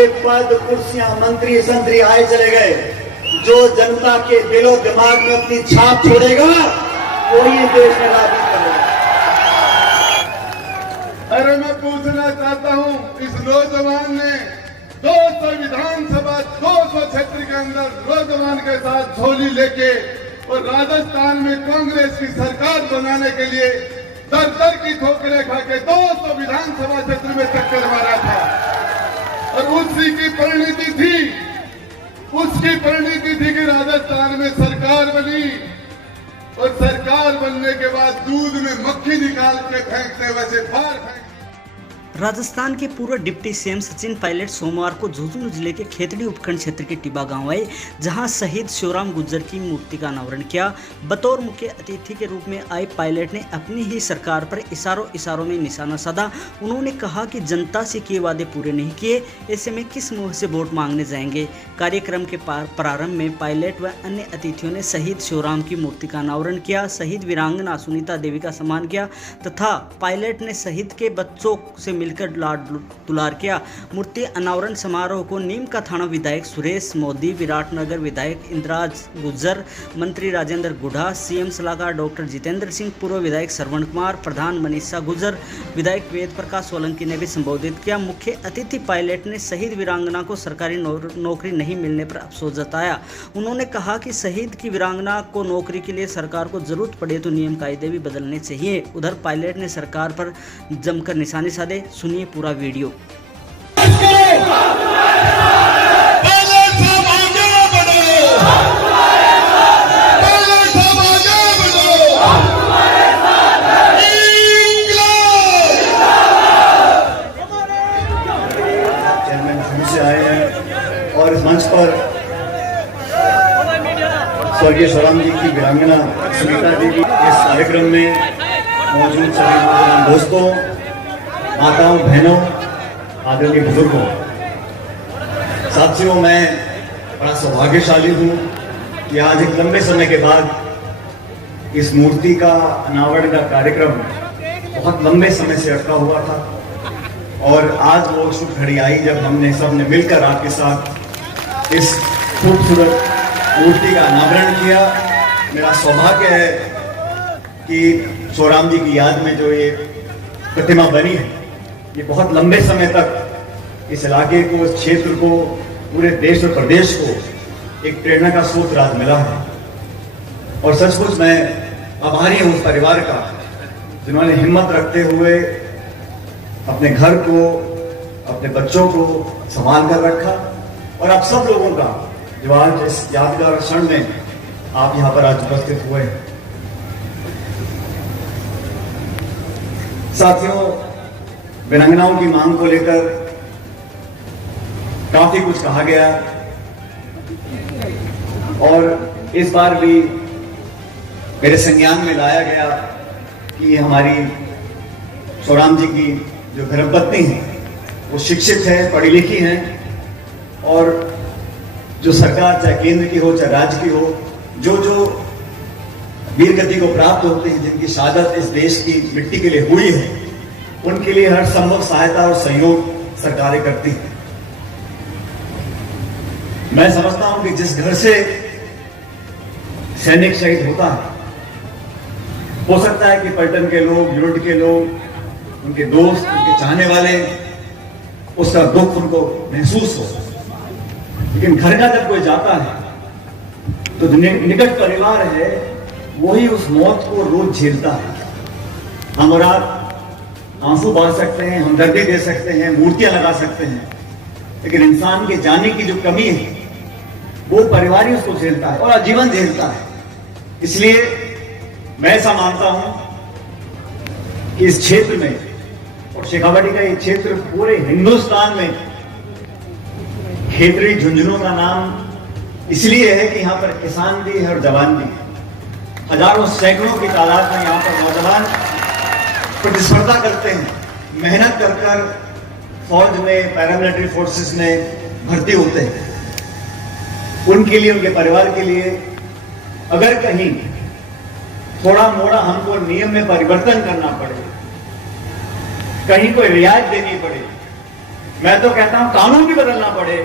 ये पद कुर्सियां मंत्री संतरी आए चले गए, जो जनता के दिलो दिमाग में अपनी छाप छोड़ेगा वही देश में राज करेगा। अरे मैं पूछना चाहता हूं, इस नौजवान ने 200 विधानसभा 200 क्षेत्र के अंदर नौजवान के साथ झोली लेके और राजस्थान में कांग्रेस की सरकार बनाने के लिए दर दर की ठोकरें खा के 200 विधानसभा क्षेत्र में चक्कर मारा था। और उसकी परिणति थी कि राजस्थान में सरकार बनी और सरकार बनने के बाद दूध में मक्खी निकाल के फेंकते वैसे बाहर फेंक। राजस्थान के पूर्व डिप्टी सीएम सचिन पायलट सोमवार को झुंझुनू जिले के खेतड़ी उपखंड क्षेत्र के टिब्बा गांव आए, जहां शहीद शिवराम गुर्जर की मूर्ति का अनावरण किया। बतौर मुख्य अतिथि के रूप में आए पायलट ने अपनी ही सरकार पर इशारों में निशाना साधा। उन्होंने कहा कि जनता से किए वादे पूरे नहीं किए, ऐसे में किस मुंह से वोट मांगने जाएंगे। कार्यक्रम के प्रारंभ में पायलट व अन्य अतिथियों ने शहीद शिवराम की मूर्ति का अनावरण किया, शहीद वीरांगना सुनीता देवी का सम्मान किया तथा पायलट ने शहीद के बच्चों से मिलकर लाड दुलार किया। मूर्ति अनावरण समारोह को नीम का थाना विधायक सुरेश मोदी, विराटनगर विधायक इंद्राज गुर्जर, मंत्री राजेंद्र गुढ़ा, सीएम सलाहकार डॉक्टर जितेंद्र सिंह, पूर्व विधायक श्रवण कुमार, प्रधान मनीषा गुर्जर, विधायक वेद प्रकाश सोलंकी ने भी संबोधित किया। मुख्य अतिथि पायलट ने शहीद वीरांगना को सरकारी नौकरी नहीं मिलने पर अफसोस जताया। उन्होंने कहा कि शहीद की वीरांगना को नौकरी के लिए सरकार को जरूरत पड़े तो नियम कायदे भी बदलने चाहिए। उधर पायलट ने सरकार पर जमकर निशाने साधे। सुनिए पूरा वीडियो। चेयरमैन से आए हैं और इस मंच पर स्वर्गीय शिवराम जी की वीरांगना सुनीता देवी इस कार्यक्रम में मौजूद सभी नौजवान दोस्तों, माताओं, बहनों, आदरणीय बुजुर्गों, साथियों, मैं बड़ा सौभाग्यशाली हूं कि आज एक लंबे समय के बाद इस मूर्ति का अनावरण का कार्यक्रम बहुत लंबे समय से अटका हुआ था और आज वो शुभ घड़ी आई जब हमने सबने मिलकर आपके साथ इस खूबसूरत मूर्ति का अनावरण किया। मेरा सौभाग्य है कि शिवराम जी की याद में जो ये प्रतिमा बनी है, ये बहुत लंबे समय तक इस इलाके को, इस क्षेत्र को, पूरे देश और प्रदेश को एक प्रेरणा का स्रोत आज मिला है। और सचमुच मैं आभारी हूं उस परिवार का जिन्होंने हिम्मत रखते हुए अपने घर को, अपने बच्चों को संभाल कर रखा और आप सब लोगों का जो आज इस यादगार क्षण में आप यहां पर आज उपस्थित हुए। साथियों, वीरांगनाओं की मांग को लेकर काफी कुछ कहा गया और इस बार भी मेरे संज्ञान में लाया गया कि हमारी शिवराम जी की जो धर्मपत्नी है वो शिक्षित है, पढ़ी लिखी है और जो सरकार चाहे केंद्र की हो चाहे राज्य की हो, जो वीर गति को प्राप्त होते हैं, जिनकी शहादत इस देश की मिट्टी के लिए हुई है, उनके लिए हर संभव सहायता और सहयोग सरकारें करती हैं। मैं समझता हूं कि जिस घर से सैनिक शहीद होता है, हो सकता है कि पलटन के लोग, यूनिट के लोग, उनके दोस्त, उनके चाहने वाले, उसका दुख उनको महसूस हो, लेकिन घर का जब कोई जाता है तो जो निकट परिवार है वही उस मौत को रोज झेलता है। हम और आप आंसू बहा सकते हैं, हमदर्दी दे सकते हैं, मूर्तियां लगा सकते हैं, लेकिन इंसान के जाने की जो कमी है वो परिवार ही उसको झेलता है और आजीवन झेलता है। इसलिए मैं ऐसा मानता हूं कि इस क्षेत्र में, और शेखावाटी का ये क्षेत्र पूरे हिंदुस्तान में, खेतड़ी झुंझुनू का नाम इसलिए है कि यहाँ पर किसान भी है और जवान भी है। हजारों सैकड़ों की तादाद में यहाँ पर नौजवान प्रतिस्पर्धा करते हैं, मेहनत कर फौज में, पैरामिलिट्री फोर्सेस में भर्ती होते हैं। उनके लिए, उनके परिवार के लिए अगर कहीं थोड़ा मोड़ा हमको नियम में परिवर्तन करना पड़े, कहीं कोई रियायत देनी पड़े, मैं तो कहता हूं कानून भी बदलना पड़े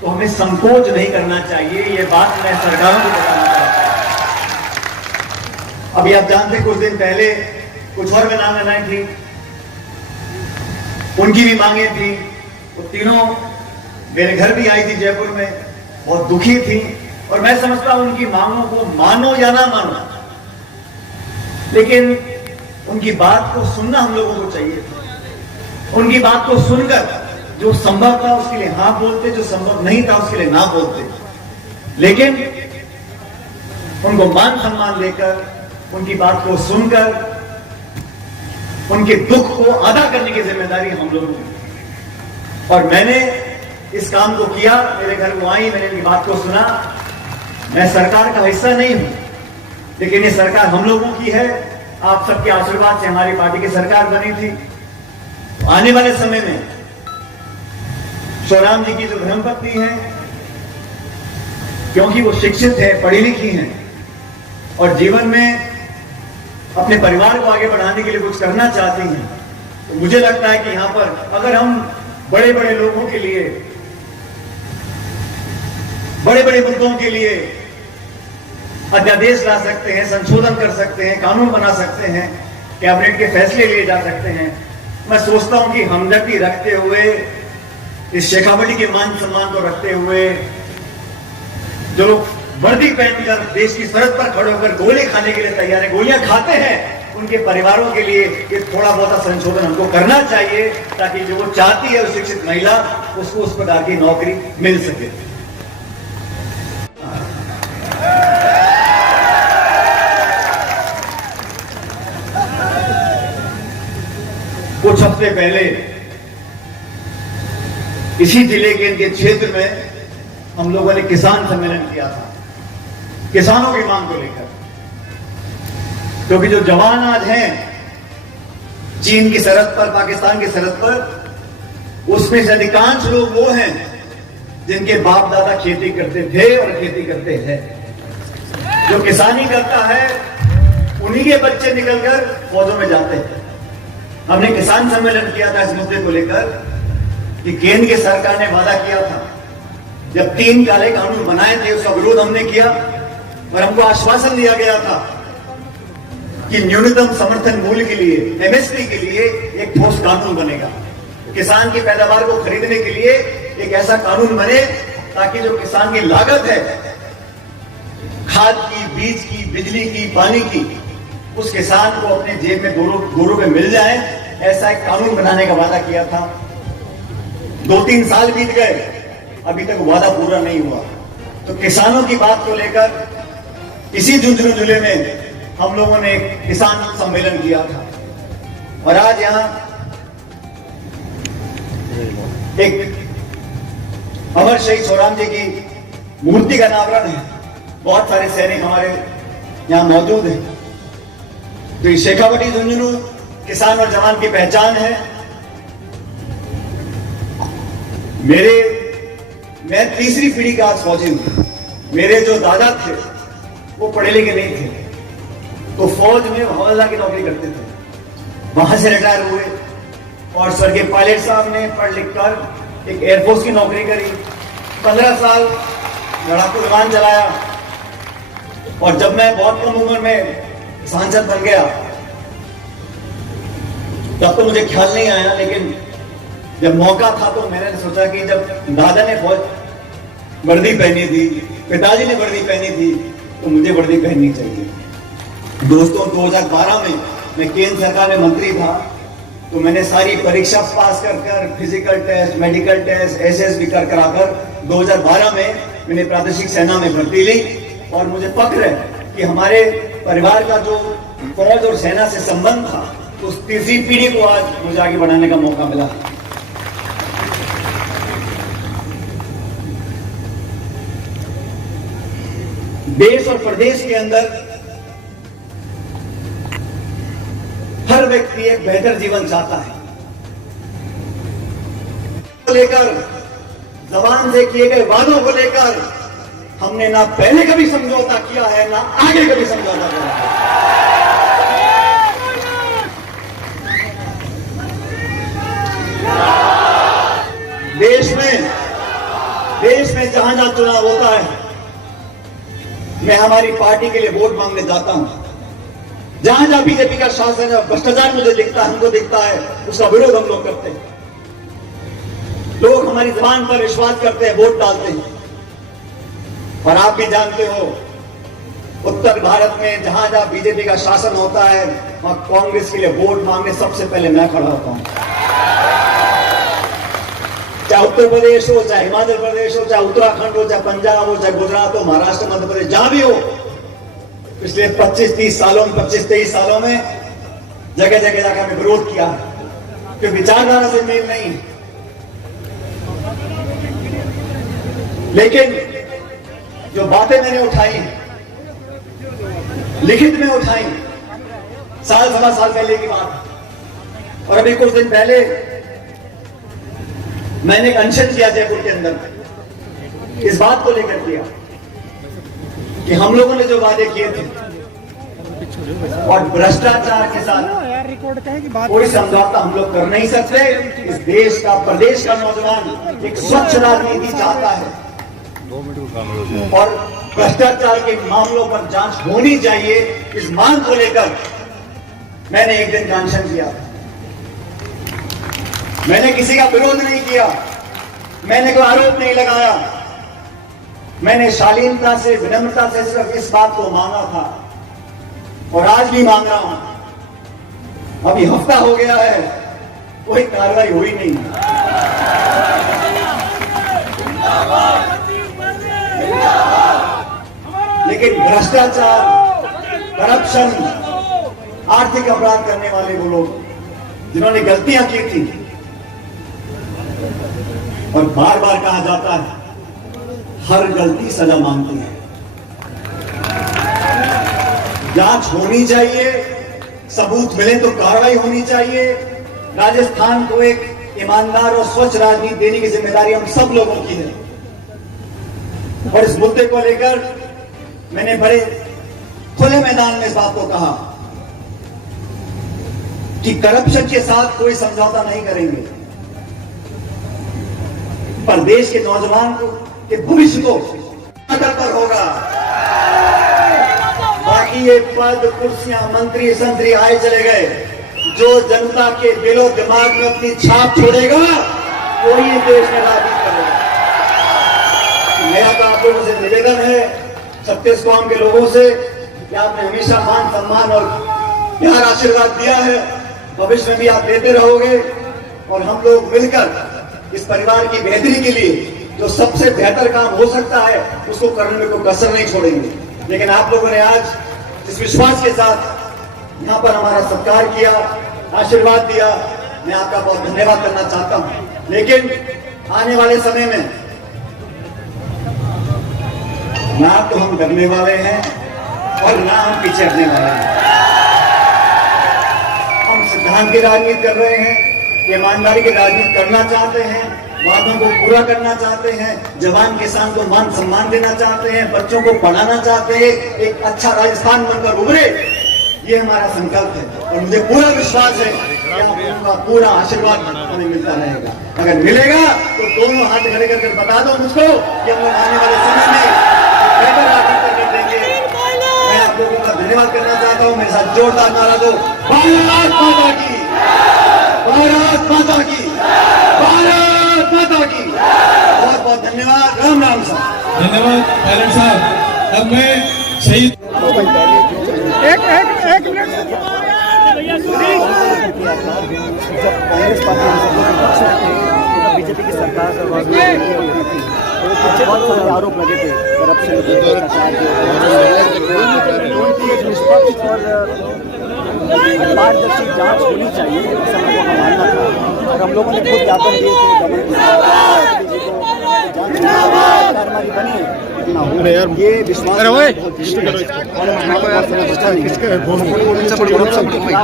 तो हमें संकोच नहीं करना चाहिए। ये बात मैं सरकारों को बताना चाहता हूं। अभी आप जानते कुछ दिन पहले कुछ और बनाई थी, उनकी भी मांगे थी। वो तीनों मेरे घर भी आई थी जयपुर में, बहुत दुखी थी। और मैं समझता हूं उनकी मांगों को मानो या ना मानो, लेकिन उनकी बात को सुनना हम लोगों को चाहिए। उनकी बात को सुनकर जो संभव था उसके लिए हाँ बोलते, जो संभव नहीं था उसके लिए ना बोलते। लेकिन उनको मान सम्मान देकर, उनकी बात को सुनकर, उनके दुख को अदा करने की जिम्मेदारी हम लोगों की। और मैंने इस काम को किया। मेरे घर को आई, मैंने इनकी बात को सुना। मैं सरकार का हिस्सा नहीं हूं, लेकिन ये सरकार हम लोगों की है। आप सबके आशीर्वाद से हमारी पार्टी की सरकार बनी थी। आने वाले समय में शिवराम जी की जो धर्मपत्नी है, क्योंकि वो शिक्षित है, पढ़ी लिखी हैं और जीवन में अपने परिवार को आगे बढ़ाने के लिए कुछ करना चाहती हैं, तो मुझे लगता है कि यहां पर अगर हम बड़े बड़े लोगों के लिए, बड़े बड़े मुद्दों के लिए अध्यादेश ला सकते हैं, संशोधन कर सकते हैं, कानून बना सकते हैं, कैबिनेट के फैसले लिए जा सकते हैं। मैं सोचता हूं कि हमदर्दी रखते हुए, इस शेखावटी के मान सम्मान को रखते हुए, जो लोग वर्दी पहनकर देश की सरहद पर खड़े होकर गोली खाने के लिए तैयार है, गोलियां खाते हैं, उनके परिवारों के लिए ये थोड़ा बहुत संशोधन हमको करना चाहिए, ताकि जो वो चाहती है उस शिक्षित महिला, उसको उस प्रकार की नौकरी मिल सके। कुछ हफ्ते पहले इसी जिले के इनके क्षेत्र में हम लोगों ने किसान सम्मेलन किया था, किसानों की मांग को लेकर। क्योंकि जो जवान आज हैं चीन की सरहद पर, पाकिस्तान की सरहद पर, उसमें से अधिकांश लोग वो हैं जिनके बाप दादा खेती करते थे और खेती करते हैं। जो किसानी करता है उन्हीं के बच्चे निकलकर फौजों में जाते हैं। हमने किसान सम्मेलन किया था इस मुद्दे को लेकर कि केंद्र की सरकार ने वादा किया था, जब 3 काले कानून बनाए थे उसका विरोध हमने किया और हमको आश्वासन दिया गया था कि न्यूनतम समर्थन मूल्य के लिए, एमएसपी के लिए एक ठोस कानून बनेगा। किसान की पैदावार को खरीदने के लिए एक ऐसा कानून बने ताकि जो किसान की लागत है, खाद की, बीज की, बिजली की, पानी की, उस किसान को अपने जेब में 2 रुपए मिल जाए, ऐसा एक कानून बनाने का वादा किया था। 2-3 साल बीत गए, अभी तक वादा पूरा नहीं हुआ। तो किसानों की बात को लेकर इसी झुंझुनू जिले में हम लोगों ने एक किसान सम्मेलन किया था और आज यहां एक अमर शहीद शिवराम जी की मूर्ति का अनावरण है। बहुत सारे सैनिक हमारे यहां मौजूद हैं। तो ये शेखावटी झुंझुनू किसान और जवान की पहचान है। मैं तीसरी पीढ़ी का आज फौजी हूं। मेरे जो दादा थे वो पढ़े लिखे नहीं थे, तो फौज में हवलदार की नौकरी करते थे। वहां से रिटायर हुए और स्वर्गीय पायलट साहब ने पढ़ लिख कर एक एयरफोर्स की नौकरी करी। 15 साल लड़ाकू विमान चलाया और जब मैं बहुत कम उम्र में सांसद बन गया तब तो मुझे ख्याल नहीं आया, लेकिन जब मौका था तो मैंने सोचा कि जब दादा ने फौज वर्दी पहनी थी, पिताजी ने वर्दी पहनी थी, तो मुझे वर्दी पहननी चाहिए। दोस्तों, 2012 में मैं केंद्र सरकार में मंत्री था, तो मैंने सारी परीक्षा पास कर physical test, medical test, SSB कराकर 2012 में मैंने प्रादेशिक सेना में भर्ती ली और मुझे फक्र है कि हमारे परिवार का जो फौज और सेना से संबंध था, उस तीसरी पीढ़ी को आज मुझे आगे बढ़ाने का मौका मिला। देश और प्रदेश के अंदर हर व्यक्ति एक बेहतर जीवन चाहता है। लेकर जबान से किए गए वादों को लेकर हमने ना पहले कभी समझौता किया है, ना आगे कभी समझौता किया है। चुनाव होता है, मैं हमारी पार्टी के लिए वोट मांगने जाता हूं। जहां जहां बीजेपी का शासन है, भ्रष्टाचार मुझे दिखता है, हमको दिखता है, उसका विरोध हम लोग करते हैं। लोग हमारी जबान पर विश्वास करते हैं, वोट डालते हैं। और आप भी जानते हो, उत्तर भारत में जहां जहां बीजेपी का शासन होता है, वहां कांग्रेस के लिए वोट मांगने सबसे पहले मैं खड़ा होता हूं। चाहे उत्तर प्रदेश हो, चाहे हिमाचल प्रदेश हो, चाहे उत्तराखंड हो, चाहे पंजाब हो, चाहे गुजरात हो, महाराष्ट्र, मध्य प्रदेश, जहां भी हो, पिछले 25-23 सालों में जगह जगह जाकर हमें विरोध किया है, क्योंकि विचारधारा से मेल नहीं है। लेकिन जो बातें मैंने उठाई, लिखित में उठाई, सवा साल पहले की बात, और अभी कुछ दिन पहले मैंने एक अनशन किया जयपुर के अंदर, इस बात को लेकर किया कि हम लोगों ने जो वादे किए थे और भ्रष्टाचार के साथ कोई समझौता हम लोग कर नहीं सकते। इस देश का, प्रदेश का नौजवान एक स्वच्छ राजनीति चाहता है और भ्रष्टाचार के मामलों पर जांच होनी चाहिए। इस मांग को लेकर मैंने एक दिन का अनशन किया। मैंने किसी का विरोध नहीं किया, मैंने कोई आरोप नहीं लगाया, मैंने शालीनता से, विनम्रता से सिर्फ इस बात को मांगा था और आज भी मांग रहा हूं। अभी हफ्ता हो गया है, कोई कार्रवाई हुई नहीं। लेकिन भ्रष्टाचार, करप्शन, आर्थिक अपराध करने वाले वो लोग जिन्होंने गलतियां की थी, और बार बार कहा जाता है हर गलती सजा मांगती है। जांच होनी चाहिए, सबूत मिले तो कार्रवाई होनी चाहिए। राजस्थान को एक ईमानदार और स्वच्छ राजनीति देने की जिम्मेदारी हम सब लोगों की है। और इस मुद्दे को लेकर मैंने बड़े खुले मैदान में इस बात को कहा कि करप्शन के साथ कोई समझौता नहीं करेंगे, पर देश के नौजवान के भविष्य को पर होगा। बाकी ये पद, कुर्सियां, मंत्री संतरी आए चले गए, जो जनता के दिलो दिमाग में अपनी छाप छोड़ेगा वही देश में राजनीति करेगा। मेरा तो आप लोगों से निवेदन है, छत्तीस कौम के लोगों से, कि आपने हमेशा मान सम्मान और प्यार आशीर्वाद दिया है, भविष्य में भी आप देते रहोगे। और हम लोग मिलकर इस परिवार की बेहतरी के लिए जो सबसे बेहतर काम हो सकता है उसको करने में कोई कसर नहीं छोड़ेंगे। लेकिन आप लोगों ने आज इस विश्वास के साथ यहाँ पर हमारा सत्कार किया, आशीर्वाद दिया, मैं आपका बहुत धन्यवाद करना चाहता हूँ। लेकिन आने वाले समय में ना तो हम डरने वाले हैं और ना हम पीछे हटने वाले हैं। हम सिद्धांत की राजनीति कर रहे हैं, ईमानदारी की राजनीति करना चाहते हैं, वादों को पूरा करना चाहते हैं, जवान किसान को मान सम्मान देना चाहते हैं, बच्चों को पढ़ाना चाहते हैं, एक अच्छा राजस्थान बनकर उभरे, ये हमारा संकल्प है। और मुझे पूरा विश्वास है कि आप लोगों का पूरा आशीर्वाद हमें मिलता रहेगा। अगर मिलेगा तो दोनों हाथ खड़े करके बता दो मुझको कि हम लोग आने वाले समय में बेहतर राजनीति करके देंगे। मैं आप लोगों का धन्यवाद करना चाहता हूँ। मेरे साथ जोरदार नारा दो, भारत माता की, भारत माता की, भारत माता की। बहुत बहुत धन्यवाद। राम राम साहब। धन्यवाद पायलट साहब। अब मैं शहीद एक मिनट कांग्रेस पार्टी बीजेपी की सरकार का बहुत सारे आरोप लगे थे करप्शन के, भ्रष्टाचार के। निष्पक्ष और पारदर्शी जांच होनी चाहिए, ऐसा हमको मानना था। और हम लोगों ने खुद ज्ञापन दिए थे गवर्नमेंट बनी, ये विश्वास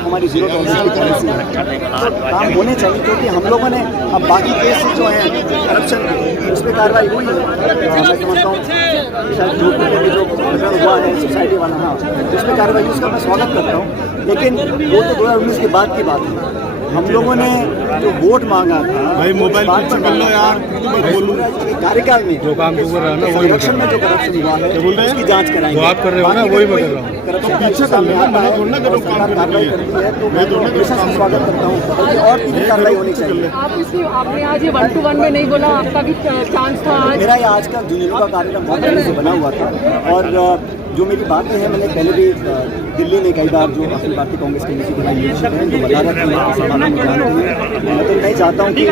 हमारी जीरो टॉलरेंस की पॉलिसी है, काम होने चाहिए। क्योंकि हम लोगों ने अब बाकी केस जो है करप्शन, उस पर कार्रवाई हुई है। मैं समझता हूँ शायद जोधपुर में भी जो प्रकरण हुआ है सोसाइटी वाला, हाँ, उस पर कार्रवाई, उसका मैं स्वागत करता हूँ। लेकिन वो तो 2019 के बाद की बात है। हम लोगों ने जो वोट मांगा था भाई मोबाइल पीछे कर लो यार, बोलूं कार्यकाल में जो काम कर रहा है ना वही इलेक्शन में जो करप्शन हुआ है बोल रहे हैं? उसकी जांच कराएंगे। वो आप कर रहे हो ना, वही मैं कर रहा हूँ। करप्शन का पीछे इशू सामने कर लो, आता है मना थोड़ी ना करो और सरकार काम कार्रवाई करने करती है, तो मैं मैं हमेशा से स्वागत करता हूँ और भी कार्रवाई होनी चाहिए। आप इसी आपने आज ये 1-to-1 में नहीं बोला, आपका भी चांस था आज। मेरा ये आज का जूनियरों का कार्यक्रम बहुत पहले से बना हुआ था और जो मेरी बातें हैं मैंने पहले भी दिल्ली में कई बार जो अखिल भारतीय कांग्रेस कमेटी के लीडरशिप है तो बता रहा था मैं किसी बात में जानती हूँ। मैं तो नहीं चाहता हूँ कि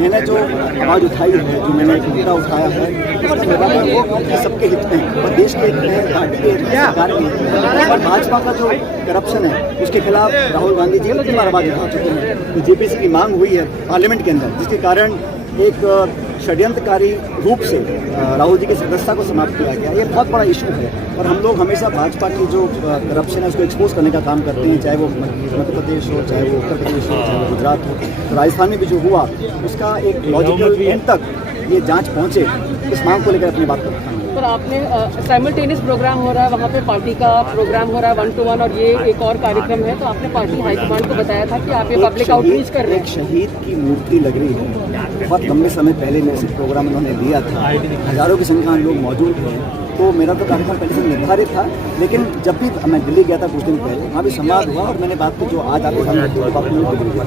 मैंने जो आवाज़ उठाई है, जो मैंने एक मुद्दा उठाया है, उसका जवाब है वो कि सबके हित में और देश के हित में, पार्टी के हित में, सरकार के हित में। और भाजपा का जो करप्शन है उसके खिलाफ राहुल गांधी जी कई बार आवाज़ उठा चुके हैं। तो जेपीसी की मांग हुई है पार्लियामेंट के अंदर, जिसके कारण एक षड्यंत्रकारी रूप से राहुल जी की सदस्यता को समाप्त किया गया। ये बहुत बड़ा इशू है और हम लोग हमेशा भाजपा की जो करप्शन है उसको एक्सपोज करने का काम करते हैं, चाहे वो मध्य प्रदेश हो, चाहे वो उत्तर प्रदेश हो, चाहे वो गुजरात हो। तो राजस्थान में भी जो हुआ उसका एक लॉजिकल एंड तक ये जांच पहुंचे, इस मांग को लेकर अपनी बात को रखा। पर आपने साइमल्टेनियस प्रोग्राम हो रहा है, वहाँ पे पार्टी का प्रोग्राम हो रहा है 1-to-1 और ये एक और कार्यक्रम है, तो आपने पार्टी हाईकमांड को बताया था कि आप ये पब्लिक आउटरीच कर रहे एक शहीद की मूर्ति लग रही है, बहुत लंबे समय पहले में से प्रोग्राम उन्होंने लिया था, हजारों की संख्या में लोग मौजूद थे। तो मेरा तो कार्यक्रम पहले से निर्धारित था, लेकिन जब भी मैं दिल्ली गया था कुछ दिन पहले, वहाँ भी संवाद हुआ और मैंने बात की जो आज आपके सामने रखी वो बात नहीं Delhi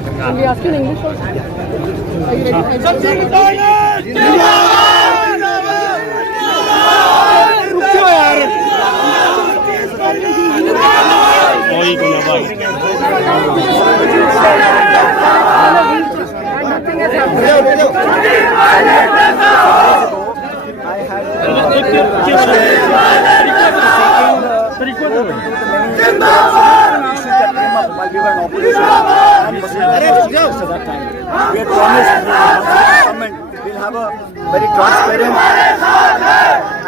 we'll have a very transparent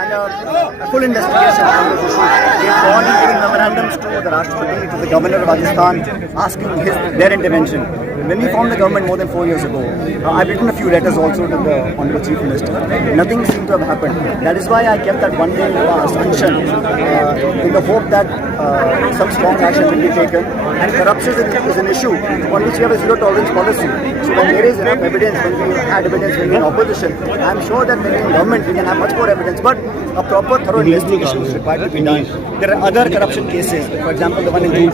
and a full investigation on this issue. We have gone and given memorandums to the Rashtrapati, to the governor of Rajasthan, asking their intervention. When we formed the government more than 4 years ago, I've written a few letters also to the Honorable Chief Minister. Nothing seemed to have happened. That is why I kept that one-day sanction in the hope that some strong action will be taken. And corruption is an issue on which we have a zero-tolerance policy. So when there is enough evidence, when we had evidence, when we are in opposition, I'm sure that when we are in government, we can have much more evidence. But a proper, thorough investigation is required to be done. There are other corruption cases. For example, the one in Jodhpur